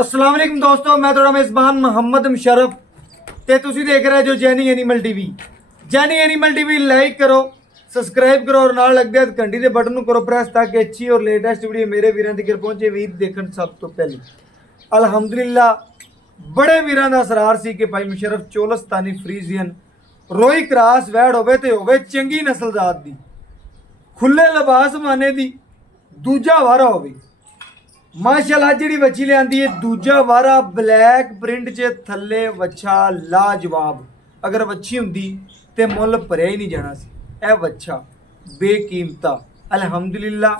अस्सलाम वालेकुम दोस्तों, मैं थोड़ा मेज़बान मोहम्मद मुशर्रफ ते तुसी देख रहे जो Jenny animal TV. Jenny animal TV like करो, सब्सक्राइब करो और नाल लग गया घंटी के बटन करो प्रेस ताकि अच्छी और लेटेस्ट वीडियो मेरे वीरां तक पहुंचे। वीर देखण सब तो पहले अल्हम्दुलिल्लाह बड़े वीरां दा असरार सी कि भाई मुशर्रफ चोलस्तानी फ्रीजियन रोई क्रास वैड़ होवे ते होवे चंगी नस्ल जात दी, खुले लिबास माने दी, दूजा वारा होवे। माशाल्लाह जी वच्छी लियांदी है दूजा वारा ब्लैक प्रिंट च थले वच्छा लाजवाब। अगर वच्छी हुंदी ते मुल भरिया ही नहीं जाना सी। ए वच्छा बेकीमता अल्हम्दुलिल्लाह।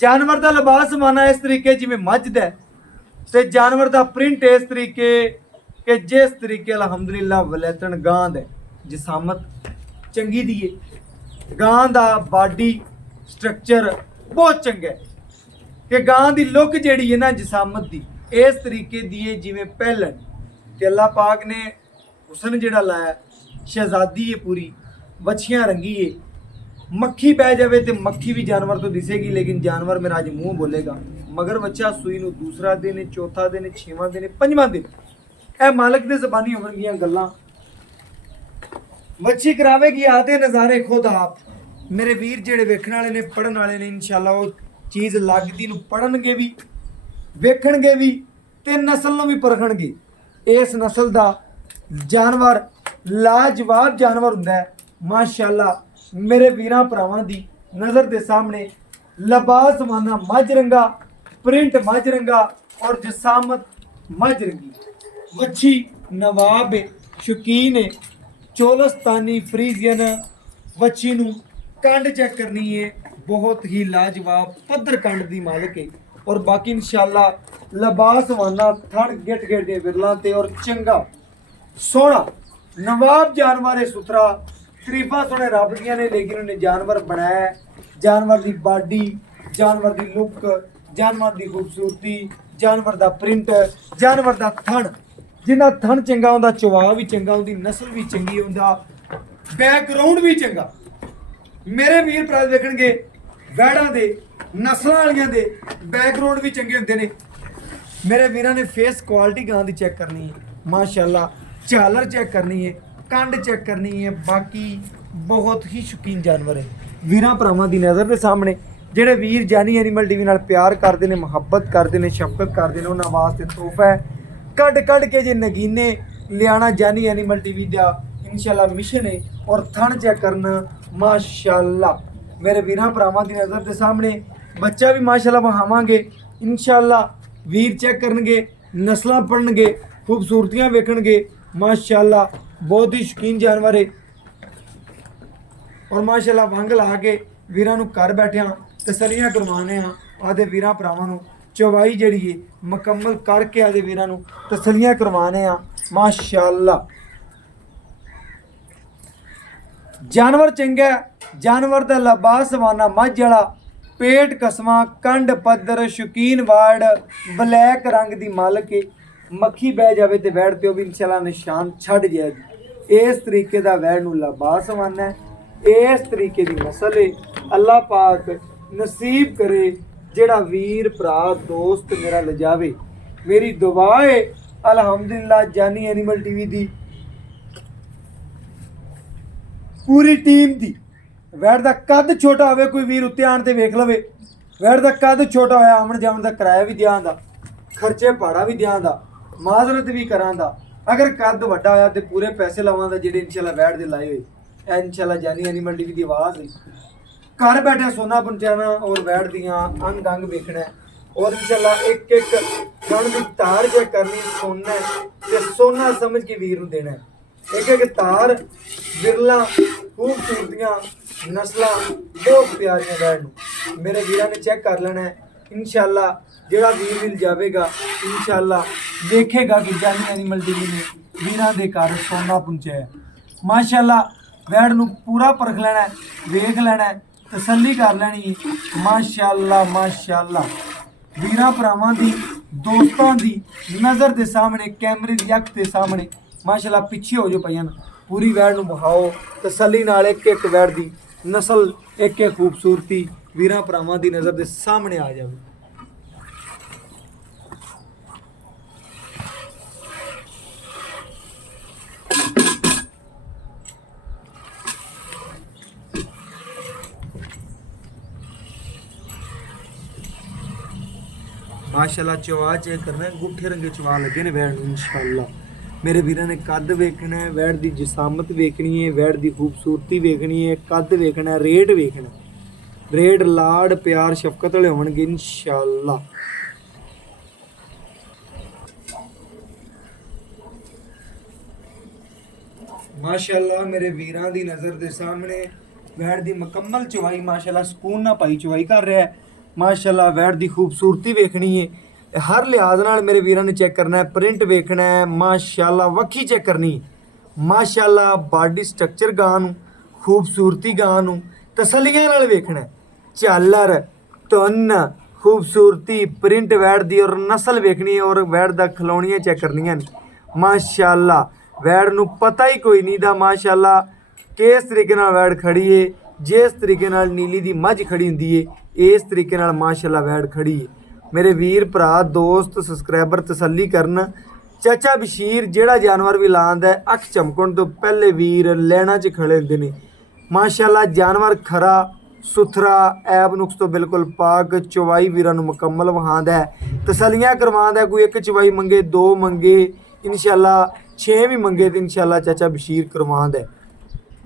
जानवर का लिबास माना इस तरीके जिमें मझ दा ते जानवर का प्रिंट इस तरीके कि जिस तरीके अल्हम्दुलिल्लाह वलैतन गां दा जिसामत चंगी दी है। गां का बॉडी स्ट्रक्चर बहुत चंगा है कि गां की लुक जी है ना जिसामत की इस तरीके की है जिमें पहलन कि अल्लाह पाक ने हुसन जड़ा लाया शहजादी है पूरी वछियां रंगी है। मक्खी बह जाए तो मक्खी भी जानवर तो दिसेगी लेकिन जानवर मेरा अज मूँह बोलेगा। मगर बच्चा सूई नूं दूसरा दिन है, चौथा दिन है, छेवां दिन है, पंजवां दिन ए मालिक दे ज़बानी होवणगियां गल्लां। वच्छी करावेगी आते नज़ारे खुद आप। मेरे वीर जेड़े वेखण वाले ने पढ़न वाले ने इंशाअल्लाह वो चीज़ लगदी नूं पढ़नगे भी वेखणगे भी ते नस्ल नूं भी परखणगे। इस नस्ल दा जानवर लाजवाब जानवर हुंदा है माशाअल्लाह। मेरे वीरां भरावां दी नज़र दे सामने लिबास माना मझ रंगा, प्रिंट मझ रंगा और जिसामत मझ रंगी। वच्छी नवाब है, शौकीन है, चोलस्तानी फ्रीजियन वच्छी नूं कंड चेक करनी है, बहुत ही लाजवाब पद्धर कंड दी मालिक है। और बाकी इंशाअल्लाह लिबास वाना थड़ गिट गिटे विरलां ते और चंगा सोहना नवाब जानवर है। सुथरा तरीफा सुने रब दियां ने लेकिन उन्हें जानवर बनाया। जानवर की बॉडी, जानवर की लुक, जानवर की खूबसूरती, जानवर का प्रिंट, जानवर का थण जिन्ना थण चंगा उनका चवा भी चंगा, उनकी नस्ल भी चंगी, उनका बैकग्राउंड भी चंगा। मेरे वीर भरा देखणगे वैड़ां दे नस्लां वालियां दे बैकग्राउंड भी चंगे हुंदे ने। मेरे वीरां ने फेस क्वालिटी गां दी चेक करनी है माशाअल्लाह, झालर चेक करनी है, कंड चेक करनी है। बाकी बहुत ही शौकीन जानवर है। वीरां भरावां दी नज़र दे सामने ਜਿਹੜੇ ਵੀਰ ਜੈਨੀ ਐਨੀਮਲ ਟੀਵੀ ਨਾਲ ਪਿਆਰ ਕਰਦੇ ਨੇ, ਮੁਹੱਬਤ ਕਰਦੇ ਨੇ, ਸ਼ਫਕਤ ਕਰਦੇ ਨੇ, ਉਹਨਾਂ ਵਾਸਤੇ ਤੋਹਫਾ ਹੈ ਕੱਢ ਕੇ ਜੇ ਨਗੀਨੇ ਲਿਆਣਾ ਜੈਨੀ ਐਨੀਮਲ ਟੀਵੀ ਦਾ इंशाल्लाह मिशन है। और थन चेक करना माशाल्लाह मेरे वीरां भरावां दी नज़र के सामने बच्चा भी माशाल्लाह वहावांगे इंशाल्लाह। वीर चेक करनगे, नस्लां पढ़नगे, खूबसूरतियां वेखणगे माशाल्लाह। बहुत ही शौकीन जानवर है और माशाल्लाह वंग ला के वीरां नूं घर बैठिया तसलियां करवाने आदे वीरां भरावां नूं चवाई जिहड़ी है मुकम्मल करके आदे वीरां नूं तसलियां करवाने माशाल्लाह। जानवर चंगा, जानवर का लिबास वाना मझ वाला, पेट कसमा, कंड पद्धर, शौकीन वाड़, ब्लैक रंग की मालक है। मक्खी बह जाए तो वैड़ तो भी इंशाल्लाह निशान छड़ जाएगी। इस तरीके का वैड़ नूं लिबास वाना है, इस तरीके की नस्ल है। अल्लाह पाक नसीब करे जेड़ा वीर भरा दोस्त मेरा लिजावे। मेरी दुआ है अल्हम्दुलिल्लाह जैनी एनिमल टीवी दी पूरी टीम दी वैड़ का कद छोटा होवे कोई वीर उत्ते आण ते वेख लवे। वैड़ का कद छोटा होया आमण जामण का किराया भी दियां दा, खर्चे भाड़ा भी दियां दा, माजरत भी करां दा। अगर कद वड्डा होया तो पूरे पैसे लवां दा जेह्ड़े इंशाल्लाह वैड़ दे लाए होए। इंशाल्लाह जैनी एनिमल टीवी दी आवाज़ है। घर बैठे सोना पहुंचाना और वैड़ दियां अंग अंग वेखना और इंशाल्लाह एक एक गण की तार चेक करनी सोना ते सोना समझ के वीर नूं देना। एक एक तार विरला खूबसूरतियां नस्लां बहुत प्यारियां वैड़ नूं मेरे वीरां ने चेक कर लेना है इंशाल्लाह। जेड़ा वीर मिल जाएगा इंशाल्लाह देखेगा कि जैनी एनिमल टीवी ने वीरां दे घर सोना पहुंचाया माशाल्लाह। वैड़ नूं पूरा परख लेना है, वेख लेना है, तसल्ली कर लैनी है माशाल्लाह माशाल्लाह। वीरां भरावां दी दोस्तां दी नज़र दे सामने कैमरे दी अख दे सामने माशाल्लाह पिछे हो जो पईयां पूरी वैड़ नूं बहाओ तसल्ली नाल। एक एक वैड़ दी नस्ल, एक एक खूबसूरती वीरां भरावां दी नज़र दे सामने आ जाए। माशाल्लाह चवा चेक करना है, गुट्ठे रंगे चवा लगे ने वैड़ इंशाल्लाह। मेरे वीरों ने कद वेखना है, वैड़ की जिसामत वेखनी है, वैड़ की खूबसूरती वेखनी है, कद वेखना है, रेट वेखना, रेट लाड़ प्यार शफकत वाले होणगे इंशाल्लाह। माशाल्लाह मेरे वीरां दी नज़र दे सामने वैड़ दी मुकम्मल चवाई माशाल्लाह सुकून ना पाई चवाई कर रहा है। माशाल्लाह वैड़ दी खूबसूरती वेखनी है, हर लिहाज नाल मेरे वीरां ने चेक करना है, प्रिंट वेखना है, माशाल्लाह वक्खी चेक करनी है, माशाल्लाह बॉडी स्ट्रक्चर गां नूं, खूबसूरती गां नूं तसल्लियां नाल वेखना है, झालर तुन खूबसूरती प्रिंट वैड़ दी और नस्ल वेखनी है और वैड़ दा खलौनियां चेक करनियां ने। माशाल्लाह वैड़ नूं पता ही कोई नहीं दा माशाल्लाह किस तरीके नाल वैड़ खड़ी है, जिस तरीके नाल नीली दी मझ खड़ी हुंदी है इस तरीके नाल माशाल्लाह वैड़ खड़ी है। मेरे वीर भरा दोस्त सबसक्राइबर तसल्ली करन, चाचा बशीर जेड़ा जानवर भी लांदा है अख चमकण तो पहले वीर लैना च खड़े हुंदे ने। माशाल्लाह जानवर खरा सुथरा ऐब नुक्स तो बिल्कुल पाक, चवाई वीरां नूं मुकम्मल वहांदा है, तसल्लियां करवांदा है, कोई एक चवाई मंगे दो मंगे इंशाल्लाह 6 भी मंगे तो इंशाल्लाह चाचा बशीर करवांदा है,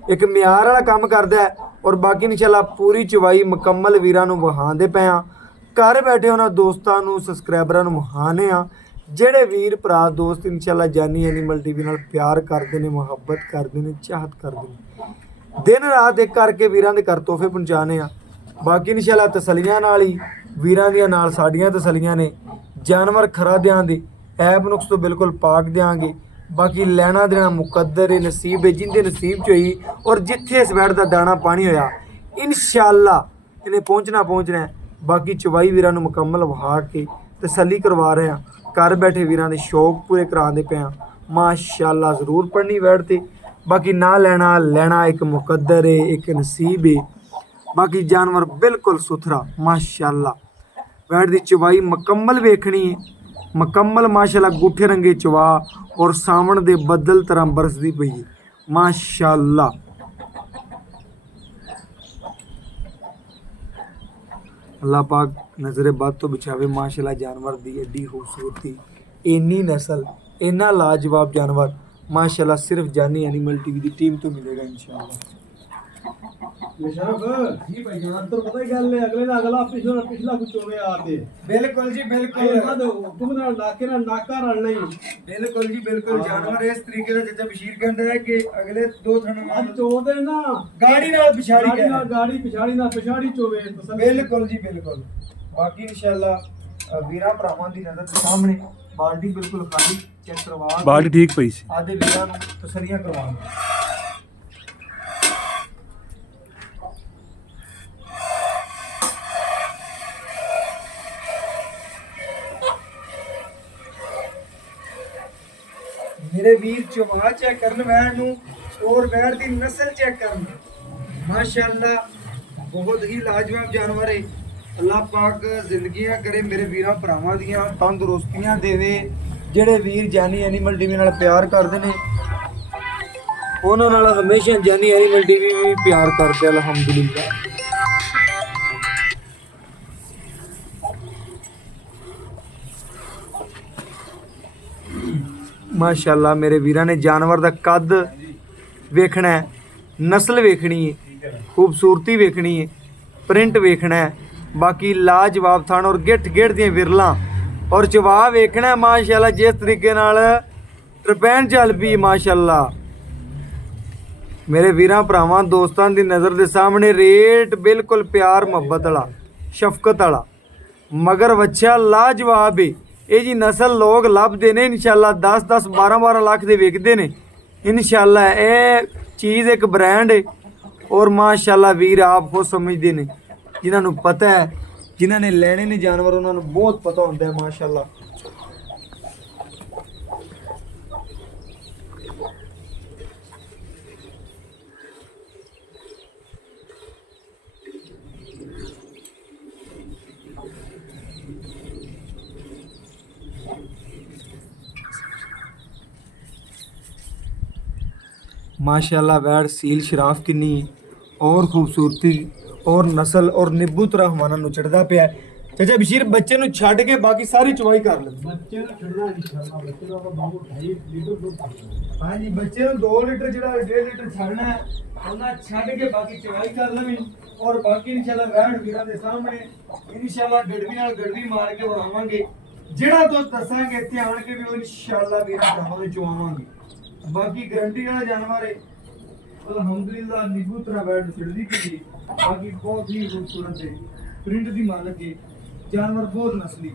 एक म्यार वाला काम करदा है और बाकी इंशाल्लाह पूरी चवाई मुकम्मल वीरां नूं वहांदे पे आ। घर बैठे उन्हां दोस्तां नूं सबसक्राइबरां नूं वहाने आ ਜਿਹੜੇ ਵੀਰ ਭਰਾ ਦੋਸਤ इंशाल्लाह जानी एनिमल टीवी ਨਾਲ प्यार करते हैं, मुहब्बत करते हैं, चाहत करते हैं, दिन रात एक करके वीरां दे घर तोहफे पहुँचाने आ। बाकी इंशाल्लाह तसलियां नाल ही वीरां दियां नाल साडियां तसलियां ने, जानवर खरा देंगे, ऐब नुक्स तो बिल्कुल पाक देंगे। बाकी लैना देना मुकद्दर है, नसीब है, जिंदे नसीब च होई और जिथे इस वैड़ का दाना पानी होया इंशाल्लाह इन्हें पहुँचना है। बाकी चवाई वीरां नूं मुकम्मल वहा के तसली करवा रहे हैं, घर बैठे वीरां दे शौक पूरे करांदे पे हैं। माशाल्लाह ज़रूर पढ़नी वैड़ ते। बाकी ना लेना एक मुकद्दर है, एक नसीब है। बाकी जानवर बिल्कुल सुथरा माशाल्लाह। वैड़ दी चवाई मुकम्मल वेखनी है, मुकम्मल माशाल्लाह गुठे रंगे चवा और सावण दे बदल तरह बरसदी पई है माशाल्लाह। अल्लाह पाक नज़रे बद तो बचावे। माशाल्लाह जानवर दी एडी खूबसूरती, इन्नी नस्ल, इन्ना लाजवाब जानवर माशाल्लाह सिर्फ जानी एनिमल टीवी की टीम तो मिलेगा इंशाल्लाह। मुशर्रफ जी भाई जान तो पता ही गल है, अगले ना अगला पिछला कुछ होवे आते। बिल्कुल जी बिल्कुल, तुम ना नाके ना नाका रल नहीं। बिल्कुल जी बिल्कुल, जानवर इस तरीके से चाचा बशीर कहंदा है कि अगले दो थन आज चोदे ना गाड़ी नाल पिछाड़ी गाड़ी ना गाड़ी पिछाड़ी चोवे बिल्कुल जी बिल्कुल। बाकी इंशाल्लाह वीरा भरावां दी नज़र दे सामने बाल्टी बिल्कुल खाली चेक करवा, बाल्टी ठीक पई सी, आधे वीरां नूं तसलियां करवाउंगे। मेरे वीर चवा चेक करन वैड़ नूं और वैड़ दी नस्ल चेक करन। माशाल्लाह बहुत ही लाजवाब जानवर है। अल्लाह पाक जिंदगियां करे मेरे वीरां भरावां दियां, तंदुरुस्तियां देवे। जेड़े वीर जानी एनिमल टीवी नाल प्यार करदे ने उन्हां नाल हमेशा जानी एनिमल टीवी भी प्यार करदे अल्हम्दुलिल्लाह। माशाल्लाह मेरे वीरां ने जानवर दा कद वेखना है, नस्ल वेखनी है, खूबसूरती वेखनी है, प्रिंट वेखना है। बाकी लाजवाब थन और गिठ दियां विरलां और चवा वेखना है माशाल्लाह जिस तरीके नाल ट्रपैन चल पई माशाल्लाह। मेरे वीरां भरावां दोस्तां दी नज़र दे सामने रेट बिल्कुल प्यार मुहब्बत वाला शफकत वाला, मगर बच्चा लाजवाब है। ये जी नस्ल लोग लभदे ने इंशाल्लाह 10-10 12-12 लाख दे विकदे ने इंशाल्लाह। ये चीज़ एक ब्रांड है और माशाल्लाह वीर आप खुद समझते ने, जिन्होंने पता है, जिन्होंने लेने ने जानवर उन्होंने बहुत पता होता है माशाल्लाह। माशाल्लाह वैड़ सील शराफ किन्नी और खूबसूरती और नस्ल और निब्बू तरह हमारा नु चढ़दा पिया। ਚਾਚਾ ਬਸ਼ੀਰ ਬੱਚੇ ਨੂੰ ਛੱਡ ਕੇ ਬਾਕੀ ਸਾਰੀ ਚਵਾਈ ਕਰ ਲੈ। ਬੱਚੇ ਨੂੰ ਛੱਡਣਾ ਨਹੀਂ ਛੱਡਣਾ, ਬੱਚੇ ਨੂੰ ਆਪਾਂ ਬਾਹੂ 2.5 ਲੀਟਰ ਦੁੱਧ ਦੇਣਾ। ਹਾਂਜੀ ਬੱਚੇ ਨੂੰ 2 ਲੀਟਰ ਜਿਹੜਾ 1.5 ਲੀਟਰ ਛੱਡਣਾ ਹੈ, ਉਹਨਾਂ ਛੱਡ ਕੇ ਬਾਕੀ ਚਵਾਈ ਕਰ ਲਵੀਂ। ਔਰ ਬਾਕੀ ਇਨਸ਼ਾਅੱਲਾ ਵੈਣ ਵੀਰਾਂ ਦੇ ਸਾਹਮਣੇ ਇਨਸ਼ਾਅੱਲਾ ਗੜਵੀ ਨਾਲ ਗੜਵੀ ਮਾਰ ਕੇ ਵਹਾਵਾਂਗੇ। ਜਿਹੜਾ ਦੁੱਧ ਦੱਸਾਂਗੇ ਇੱਥੇ ਆਣ ਕੇ ਵੀ ਉਹ ਇਨਸ਼ਾਅੱਲਾ ਵੀਰਾਂ ਭਰਾਵਾਂ ਦੇ ਚਵਾਵਾਂਗੇ। ਬਾਕੀ ਗਰੰਟੀ ਵਾਲਾ ਜਾਨਵਰ ਹੈ, ਅਲਹਮਦੁਲਿल्लाह ਨਿੱਬੂ ਤਰ੍ਹਾਂ ਵੈਣ ਛੱਡਦੀ ਪਈ। ਬਾਕੀ ਬਹੁਤ ਹੀ ਖੂਬਸੂਰਤ ਹੈ, ਪ੍ਰਿੰਟ ਦੀ ਮਾਲਕ ਹੈ, जानवर बहुत नस्ली।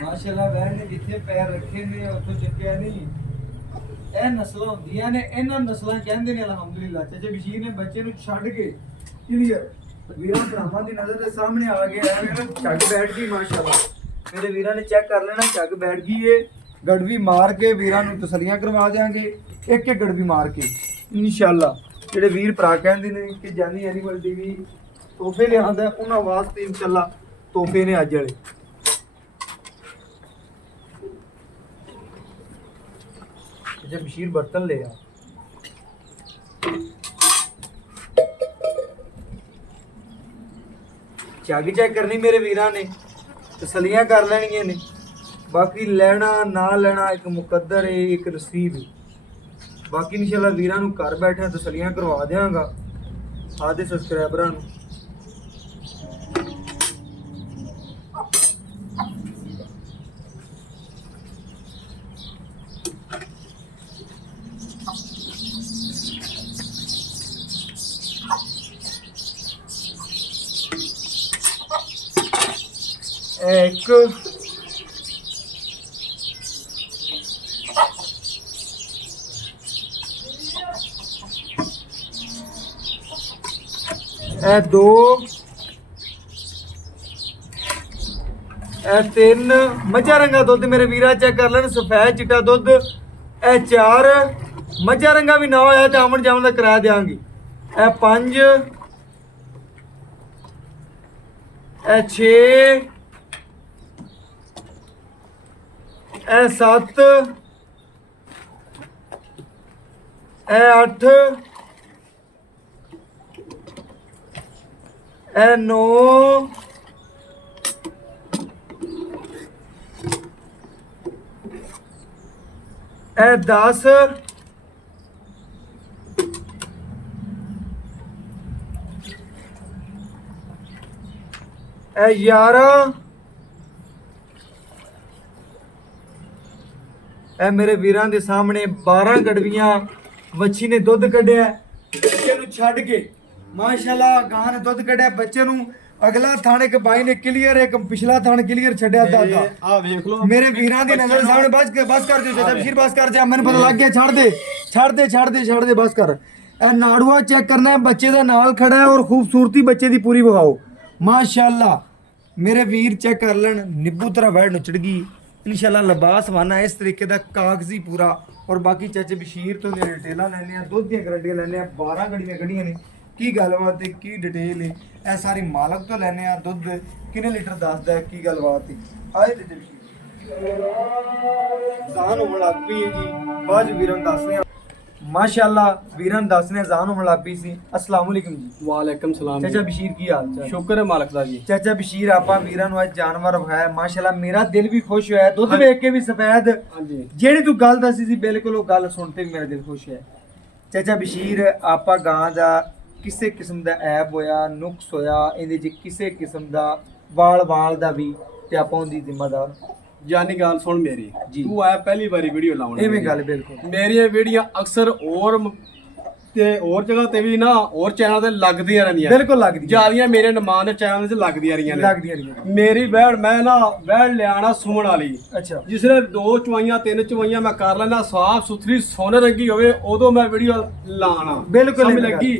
माशाल्लाह वैन ने जिथे पैर रखे ने उतो चुक्या नहीं। ਇਹ ਨਸਲਾਂ ਹੁੰਦੀਆਂ ਨੇ, ਇਹਨਾਂ ਨਸਲਾਂ ਕਹਿੰਦੇ ਨੇ ਅਲਹਮਦੁਲਿल्लाह। ਚਾਚਾ ਬਸ਼ੀਰ ਨੇ ਬੱਚੇ ਨੂੰ ਛੱਡ ਕੇ ਕਲੀਅਰ ਵੀਰਾਂ ਭਰਾਵਾਂ ਦੀ ਨਜ਼ਰ ਦੇ ਸਾਹਮਣੇ ਆ ਗਿਆ ਹੈ। ਵੇਖੋ ਝੱਗ ਬੈਠ ਗਈ ਮਾਸ਼ਾਅੱਲਾ। ਮੇਰੇ ਵੀਰਾਂ ਨੇ ਚੈੱਕ ਕਰ ਲੈਣਾ, ਝੱਗ ਬੈਠ ਗਈ ਏ। ਗੜਵੀ ਮਾਰ ਕੇ ਵੀਰਾਂ ਨੂੰ ਤਸੱਲੀਆਂ ਕਰਵਾ ਦੇਾਂਗੇ, ਇੱਕ ਇੱਕ ਗੜਵੀ ਮਾਰ ਕੇ ਇਨਸ਼ਾਅੱਲਾ। ਜਿਹੜੇ ਵੀਰ ਭਰਾ ਕਹਿੰਦੇ ਨੇ ਕਿ ਜਾਨੀ ਐਨੀਮਲ ਟੀਵੀ ਤੋਹਫੇ ਲਿਆਉਂਦਾ, ਉਹਨਾਂ ਵਾਸਤੇ ਇਨਸ਼ਾਅੱਲਾ ਤੋਹਫੇ ਨੇ ਅੱਜ ਵਾਲੇ। जब बशीर बर्तन ले आ चागी चेक करनी मेरे वीरां ने, तसलियां कर लेनियां ने। बाकी लेना ना लेना एक मुकद्दर है, एक नसीब है। बाकी इंशाल्लाह वीरां नूं घर बैठे तसलियां करवा देंगा आदे सबसक्राइबरां नूं। एक ए दो ए तीन मझा रंगा दुध मेरे वीरा चेक कर लेन, सफेद चिट्टा दुध। ए चार मझा रंगा भी ना होया तो आमन जामन का करा देंगी। ए पंज, ए छे, ए सत्त, ए अठ, ए नौ, ए 10, ए 11, ਇਹ ਮੇਰੇ ਵੀਰਾਂ ਦੇ ਸਾਹਮਣੇ 12 ਗੜਵੀਆਂ ਵੱਛੀ ਨੇ ਦੁੱਧ ਕੱਢਿਆ। ਬੱਚੇ ਨੂੰ ਛੱਡ ਕੇ ਮਾਸ਼ਾਅੱਲਾ ਗਾਂ ਨੇ ਦੁੱਧ ਕੱਢਿਆ। ਬੱਚੇ ਨੂੰ ਅਗਲਾ ਥਾਣੇ ਕੇ ਬਾਈ ਨੇ ਕਲੀਅਰ, ਇੱਕ ਪਿਛਲਾ ਥਾਣ ਕਲੀਅਰ ਛੱਡਿਆ ਦਾਦਾ। ਆ ਵੇਖ ਲਓ ਮੇਰੇ ਵੀਰਾਂ ਦੀ ਨਜ਼ਰ ਸਾਹਮਣੇ ਬਸ ਕਰ ਦਿਓ ਚਾਚਾ ਬਸ਼ੀਰ, ਬਸ ਕਰ ਜਾ, ਮੈਨੂੰ ਪਤਾ ਲੱਗ ਗਿਆ। ਛੱਡ ਦੇ ਬਸ ਕਰ। ਇਹ ਨਾੜੂਆ ਚੈੱਕ ਕਰਨਾ ਹੈ, ਬੱਚੇ ਦਾ ਨਾਲ ਖੜਾ ਹੈ ਔਰ ਖੂਬਸੂਰਤੀ ਬੱਚੇ ਦੀ ਪੂਰੀ ਵਿਖਾਓ ਮਾਸ਼ਾਅੱਲਾ। ਮੇਰੇ ਵੀਰ ਚੈੱਕ ਕਰ ਲੈਣ, ਨਿੱਬੂ ਤਰ੍ਹਾਂ ਵੈੜ ਨੁਚੜ ਗਈ इंशाल्लाह। लिबास वाना इस तरीके का कागजी पूरा। और बाकी चाचे बशीर तो डिटेल लैने, दुध दी गारंटियां लैने। 12 गड्डियां कढ़ियां ने, की गलबात है, की डिटेल है, यह सारी मालक तो लैने। दुध किन्ने लीटर दसदा है, की गलबात है। आए चाचे बशीर जान होण लग पई है जी। बाद वीरां दसने माशाअल्लाह, वीरां दसने जान होण लग पई सी। अस्सलाम वालेकुम जी। वालेकुम सलाम चाचा बशीर की हाल चाल? शुक्र है मालक दा जी। चाचा बशीर आपा वीरां नूं अज जानवर विखाया माशाअल्लाह, मेरा दिल भी खुश होया। दुध वेख के भी सफेद, हां जी जेड़ी तू गल दसी सी बिल्कुल वो गल सुन के मेरा दिल खुश है। चाचा बशीर आपा गां दा किसे किस्म दा ऐब होया, नुक्स होया इहदे च, किसे किस्म दा वाल दा भी ते आपा उहदी जिम्मेदार जानी गल सुन मेरी जी। तू आया पहली बारी वीडियो लाउण, एवें गल बिल्कुल मेरी वीडियो अक्सर और जगह ते भी ना और चैनल ते लगदियां रहंदियां, बिल्कुल लगदी जादियां मेरे नमान दे चैनल ते लगदियां रहियां ने। लगदियां मेरी वैड़ मैं ना वैड़ लियाना सुमन वाली। अच्छा जिसले 2 चवाइयां 3 चवाइयां मैं कर लेना, साफ सुथरी सोने रंगी होवे, उदों मैं वीडियो लाना। बिल्कुल समझ लगी।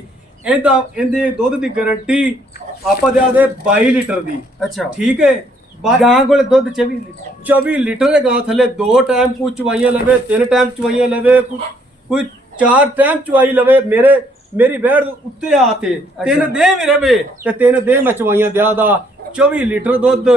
ਇਹਦੇ ਦੁੱਧ ਦੀ ਗਾਰੰਟੀ ਆਪਾਂ ਦੇ 22 ਲੀਟਰ ਦੀ। अच्छा ठीक है, ਗਾਂ ਕੋਲ ਦੁੱਧ 24 ਲੀਟਰ 24 ਲੀਟਰ ਦੇ ਗਾਂ ਥੱਲੇ 2 ਟਾਈਮ ਕੋ ਚਵਾਈਆਂ ਲਵੇ 3 ਟਾਈਮ ਚਵਾਈਆਂ ਲਵੇ ਕੋਈ 4 ਟਾਈਮ ਚਵਾਈ ਲਵੇ ਮੇਰੀ ਵੈੜ ਉੱਤੇ ਆ ਤੇ 3 ਦੇ ਵੀ ਰਵੇ ਤੇ 3 ਦੇ ਮੈਂ ਚਵਾਈਆਂ ਦਿਆਂ ਦਾ 24 ਲੀਟਰ ਦੁੱਧ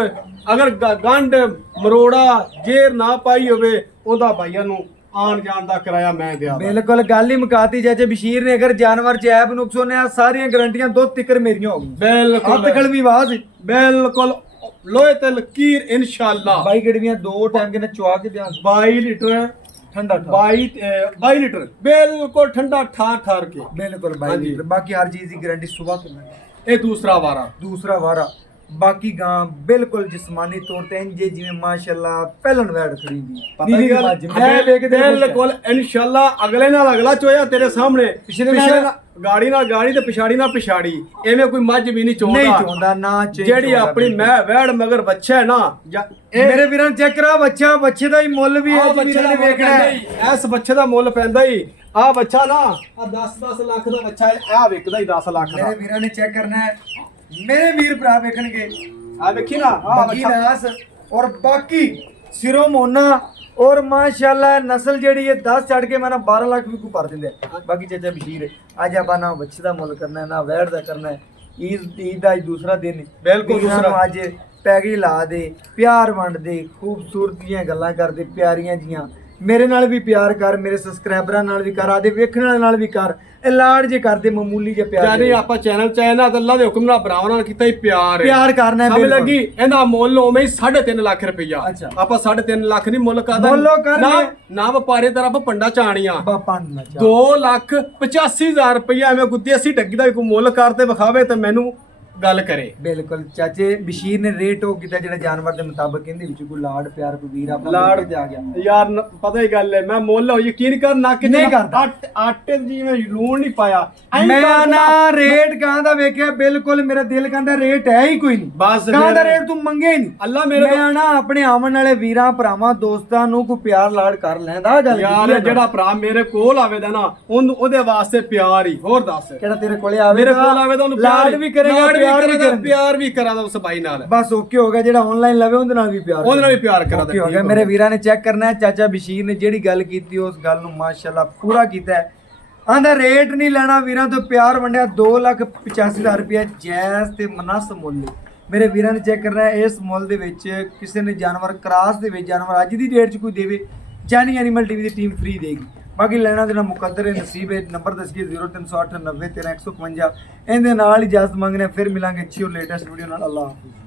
ਅਗਰ ਗੰਢ ਮਰੋੜਾ ਜੇਰ ਨਾ ਪਾਈ ਹੋਵੇ ਉਹਦਾ ਭਾਈਆਂ ਨੂੰ ਆਣ ਜਾਣ ਦਾ ਕਿਰਾਇਆ ਮੈਂ ਦਿਆਂ ਬਿਲਕੁਲ ਗੱਲ ਹੀ ਮੁਕਾਤੀ ਚਾਚੇ ਬਸ਼ੀਰ ਨੇ। ਅਗਰ ਜਾਨਵਰ ਚ ਐਬ ਨੁਕਸ ਹੋਣੇ ਆ ਸਾਰੀਆਂ ਗਰੰਟੀਆਂ ਦੁੱਧ ਤਿੱਕਰ ਮੇਰੀਆਂ ਹੋ ਗਈਆਂ। ਬਿਲਕੁਲ ਹੱਥ ਕਲਮੀ ਆਵਾਜ਼ ਬਿਲਕੁਲ ਲੋਹੇ ਤੇ ਲਕੀਰ ਇਨਸ਼ਾਅੱਲਾ। ਬਾਈ ਗੜਵੀਆਂ 2 ਟਾਈਮ ਕਿਨੇ ਚਵਾ ਕੇ ਦਿਆਂ 22 ਲੀਟਰ ਠੰਡਾ 22 ਲੀਟਰ ਬਿਲਕੁਲ ਠੰਡਾ ਠਾਰ ਕੇ ਬਿਲकुल 22 ਲੀਟਰ। ਬਾਕੀ ਹਰ ਚੀਜ਼ ਦੀ ਗਾਰੰਟੀ ਸਵੇਰ ਤੋਂ ਇਹ ਦੂਸਰਾ ਵਾਰਾ ਬਾਕੀ ਗਾਂ ਬਿਲਕੁਲ ਜਿਸਮਾਨੀ ਤੌਰ ਤੇ ਇੰਜੇ ਜਿਵੇਂ ਮਾਸ਼ਾਅੱਲਾ ਪਹਿਲਨ ਵੈੜ ਖਰੀਦੀ ਪਤਾ ਕੀ ਗੱਲ ਮੈਂ ਵੇਖਦੇ ਬਿਲਕੁਲ ਇਨਸ਼ਾਅੱਲਾ ਅਗਲੇ ਨਾਲ ਅਗਲਾ ਚੋਇਆ ਤੇਰੇ ਸਾਹਮਣੇ ਪਿਛਲੇ ਨਾਲ ਗਾੜੀ ਨਾਲ ਗਾੜੀ ਤੇ ਪਿਛਾੜੀ ਨਾਲ ਪਿਛਾੜੀ ਐਵੇਂ ਕੋਈ ਮੱਝ ਵੀ ਨਹੀਂ ਚੋਂਦਾ ਨਾ ਜਿਹੜੀ ਆਪਣੀ ਮੈਂ ਵੈੜ ਮਗਰ ਬੱਚਾ ਹੈ ਨਾ ਮੇਰੇ ਵੀਰਾਂ ਚੈੱਕ ਕਰਾ ਬੱਚੇ ਦਾ ਹੀ ਮੁੱਲ ਵੀ ਹੈ ਜੀ ਵੀਰਾਂ ਨੇ ਵੇਖਣਾ ਹੈ। ਇਸ ਬੱਚੇ ਦਾ ਮੁੱਲ ਪੈਂਦਾ ਹੀ ਆ ਬੱਚਾ ਨਾ ਆ 10 ਲੱਖ ਦਾ ਬੱਚਾ ਹੈ ਆ ਵਿਕਦਾ ਹੀ 10 ਲੱਖ ਦਾ। ਮੇਰੇ ਵੀਰਾਂ ਨੇ ਚੈੱਕ ਕਰਨਾ ਹੈ। ਮੇਰੇ ਵੀਰ ਭਰਾ ਵੇਖਣਗੇ ਆ ਵੇਖੀ ਨਾ ਆ ਬੱਚਾ ਔਰ ਬਾਕੀ ਸਿਰੋਂ ਮੋਨਾ और माशाल्लाह नस्ल ਜਿਹੜੀ ਹੈ 10 ਛੱਡ ਕੇ ਮੈਨਾਂ 12 ਲੱਖ ਵੀ ਕੋ ਭਰ ਦਿੰਦੇ ਬਾਕੀ ਚਾਚਾ ਬਸ਼ੀਰ ਅੱਜ ਆਪਾਂ ਨਾ ਬੱਚੇ ਦਾ ਮੁੱਲ ਕਰਨਾ ਹੈ ਨਾ ਵੈੜ ਦਾ ਕਰਨਾ ਹੈ। ਈਦ ਦਾ ਦੂਸਰਾ ਦਿਨ ਬਿਲਕੁਲ ਦੂਸਰਾ ਅੱਜ ਪੈਗੀ ਲਾ ਦੇ ਪਿਆਰ ਵੰਡਦੇ ਖੂਬਸੂਰਤੀਆਂ ਗੱਲਾਂ ਕਰਦੇ ਪਿਆਰੀਆਂ ਜੀਆਂ ਮੇਰੇ ਨਾਲ ਵੀ ਪਿਆਰ ਕਰ ਮੇਰੇ ਸਬਸਕ੍ਰਾਈਬਰਾਂ ਨਾਲ ਵੀ ਕਰ ਆਦੇ ਵੇਖਣ ਵਾਲਿਆਂ ਨਾਲ ਵੀ ਕਰ ਇਹ ਲਾੜ ਜੇ ਕਰਦੇ ਮਾਮੂਲੀ ਜੇ ਪਿਆਰ ਜਾਨੀ ਆਪਾਂ ਚੈਨਲ ਚ ਆਏ ਨਾ ਤਾਂ ਅੱਲਾ ਦੇ ਹੁਕਮ ਨਾਲ ਭਰਾਵਾਂ ਨਾਲ ਕੀਤਾ ਹੀ ਪਿਆਰ ਕਰਨਾ ਹੈ। ਸਮਝ ਲੱਗੀ ਇਹਦਾ ਮੁੱਲ ਉਵੇਂ ਹੀ 3.5 ਲੱਖ ਰੁਪਈਆ ਆਪਾਂ 3.5 ਲੱਖ ਨਹੀਂ ਮੁੱਲ ਕਰਦਾ ਨਾ ਵਪਾਰੇ ਤਰ੍ਹਾਂ ਆਪਾਂ ਪੰਡਾ ਚਾਣੀਆਂ 2,85,000 ਰੁਪਈਆ ਐਵੇਂ ਗੁੱਦੀ ਅਸੀਂ ਡੱਗੀ ਦਾ ਕੋਈ ਮੁੱਲ ਕਰਤੇ ਵਿਖਾਵੇ ਤੇ ਮੈਨੂੰ ਗੱਲ ਕਰੇ। ਬਿਲਕੁਲ ਚਾਚੇ ਬਸ਼ੀਰ ਨੇ ਰੇਟ ਉਹ ਕੀਤਾ ਜਿਹੜਾ ਜਾਨਵਰ ਦੇ ਮੁਤਾਬਕ ਇਹਦੇ ਵਿੱਚ ਕੋਈ ਲਾੜ ਪਿਆਰ ਕੋਈ ਵੀਰ ਆਪਣਾ ਲਾੜ ਤੇ ਆ ਗਿਆ ਯਾਰ ਪਤਾ ਹੀ ਗੱਲ ਹੈ ਮੈਂ ਮੁੱਲ ਯਕੀਨ ਕਰ ਨਾ ਕਿ ਨਹੀਂ ਕਰਦਾ ਆਟੇ ਜਿਵੇਂ ਲੂਣ ਨਹੀਂ ਪਾਇਆ ਮੈਂ ਨਾ ਰੇਟ ਕਾਂ ਦਾ ਵੇਖਿਆ ਬਿਲਕੁਲ ਮੇਰਾ ਦਿਲ ਕਹਿੰਦਾ ਰੇਟ ਹੈ ਹੀ ਕੋਈ ਨਹੀਂ ਬਸ ਕਾਂ ਦਾ ਰੇਟ ਤੂੰ ਮੰਗੇ ਹੀ ਨਹੀਂ ਅੱਲਾ ਮੇਰੇ ਮੈਂ ਨਾ ਆਪਣੇ ਆਉਣ ਵਾਲੇ ਵੀਰਾਂ ਭਰਾਵਾਂ ਦੋਸਤਾਂ ਨੂੰ ਕੋਈ ਪਿਆਰ ਲਾੜ ਕਰ ਲੈਂਦਾ ਗੱਲ ਯਾਰ ਜਿਹੜਾ ਭਰਾ ਮੇਰੇ ਕੋਲ ਆਵੇਦਾ ਨਾ ਉਹਨੂੰ ਉਹਦੇ ਵਾਸਤੇ ਪਿਆਰ ਹੀ ਹੋਰ ਦੱਸ ਕਿਹੜਾ ਤੇਰੇ ਕੋਲੇ ਆਵੇ ਮੇਰੇ ਕੋਲ ਆਵੇਦਾ ਉਹਨੂੰ ਲਾੜ ਵੀ ਕਰੇਗਾ ਪਿਆਰ ਵੀ ਕਰਾਂਦਾ ਉਸ ਬਾਈ ਨਾਲ ਬਸ ਓਕੇ ਹੋ ਗਿਆ ਜਿਹੜਾ ਆਨਲਾਈਨ ਲਵੇ ਉਹਦੇ ਨਾਲ ਵੀ ਪਿਆਰ ਕਰਾਂਦਾ ਓਕੇ ਹੋ ਗਿਆ। ਮੇਰੇ ਵੀਰਾਂ ਨੇ ਚੈੱਕ ਕਰਨਾ ਹੈ ਚਾਚਾ ਬਸ਼ੀਰ ਨੇ ਜਿਹੜੀ ਗੱਲ ਕੀਤੀ ਉਸ ਗੱਲ ਨੂੰ ਮਾਸ਼ਾਅੱਲਾ ਪੂਰਾ ਕੀਤਾ ਹੈ। ਆਂਦਾ ਰੇਟ ਨਹੀਂ ਲੈਣਾ ਵੀਰਾਂ ਤੋਂ ਪਿਆਰ ਵੰਡਿਆ 2,85,000 ਰੁਪਏ ਜਾਇਜ਼ ਤੇ ਮਨਸਬ ਮੁੱਲ। ਮੇਰੇ ਵੀਰਾਂ ਨੇ ਚੈੱਕ ਕਰਨਾ ਹੈ ਇਸ ਮੁੱਲ ਦੇ ਵਿੱਚ ਕਿਸੇ ਨੇ ਜਾਨਵਰ ਕ੍ਰਾਸ ਦੇ ਵਿੱਚ ਜਾਨਵਰ ਅੱਜ ਦੀ ਡੇਟ 'ਚ ਕੋਈ ਦੇਵੇ ਜਾਨੀ ਐਨੀਮਲ ਟੀਵੀ ਦੀ ਟੀਮ ਫ੍ਰੀ ਦੇਗੀ। ਬਾਕੀ ਲੈਣਾ ਦੇਣਾ ਮੁਕੱਦਰ ਹੈ ਨਸੀਬ ਹੈ। ਨੰਬਰ ਦੱਸੀਏ 0308 90 13 155 ਇਹਦੇ ਨਾਲ ਇਜਾਜ਼ਤ ਮੰਗਨੇ ਫਿਰ ਮਿਲਾਂਗੇ ਅੱਛੀ ਔਰ ਲੇਟੈਸਟ ਵੀਡੀਓ ਨਾਲ। ਅੱਲਾਹ ਹਾਫਿਜ਼।